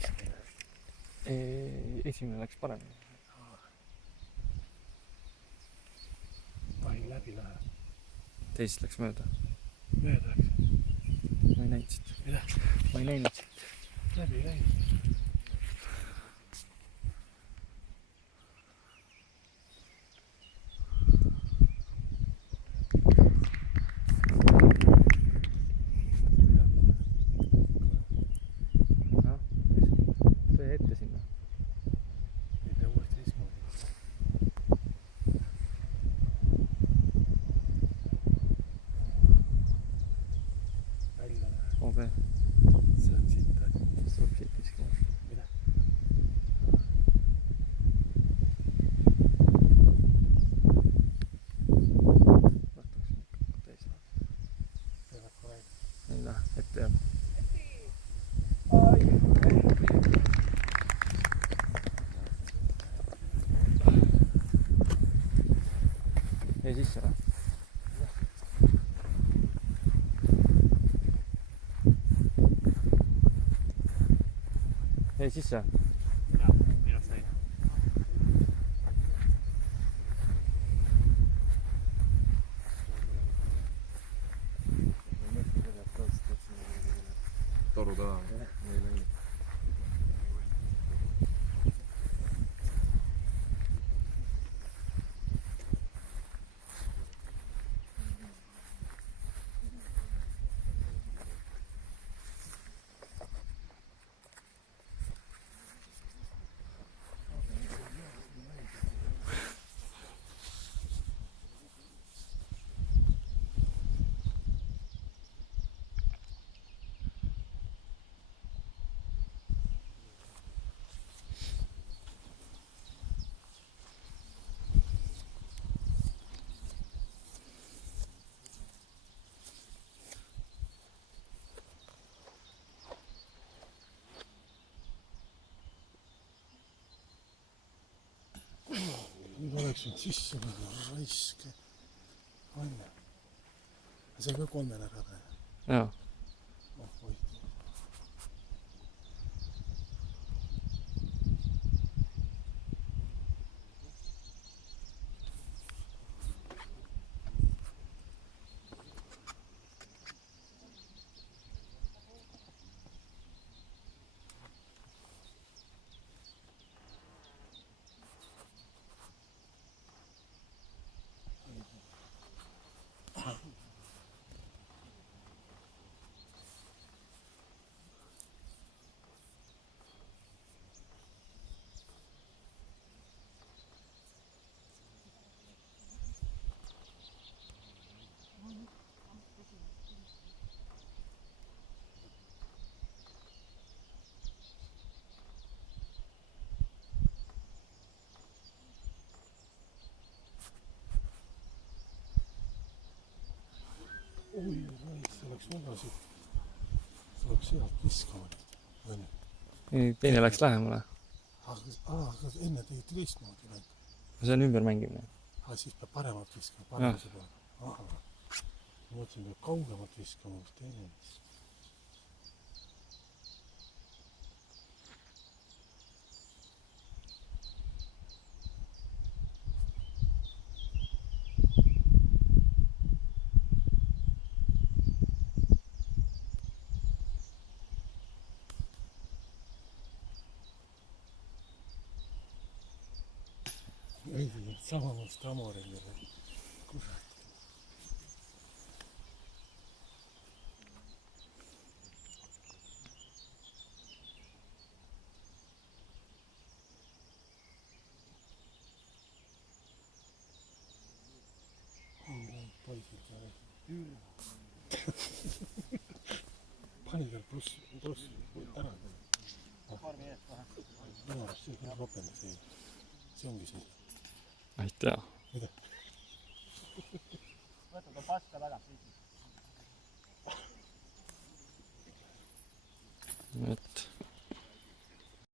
viskamine? Esimene läks paremini. Pahin läbi läheb. Teist läks mööda. Mööda läks. Ma ei näinud siit. Mida? Ma ei näinud siit. Läbi läinud. Tõe ette sinna. Ei pea uuesti viskama. Välja läheb. OB. See on siit. Tuleb siit viskama. Mida? Vaataks ikka täis läheb. Teevad kohe. Ei lähe, ette jääb. Jäi sisse või? Jäi sisse? Jah, minust ei. Toru taha. Ei läinud. Nüüd oleks nüüd sisse raiske. Anne. See ka 3 ära praegu. Jaa. Oh, hoid. Oi, see oleks väga siit. See oleks sealt viskama. Teine läks lähemale. Aga enne tegite teistmoodi mängu. See on ümber mängimine. Aga siis peab paremalt viskama. Paremuse peale. Aha. Ma mõtlesin, peab kaugemalt viskama. Teine. Ei, samamoodi Amoril. Kurat. Poisid pani tal pluss ära. Minu arust see küll ropendas ei. See ongi see. Ma ei tea. Mida? Võta ta paska tagasi. Et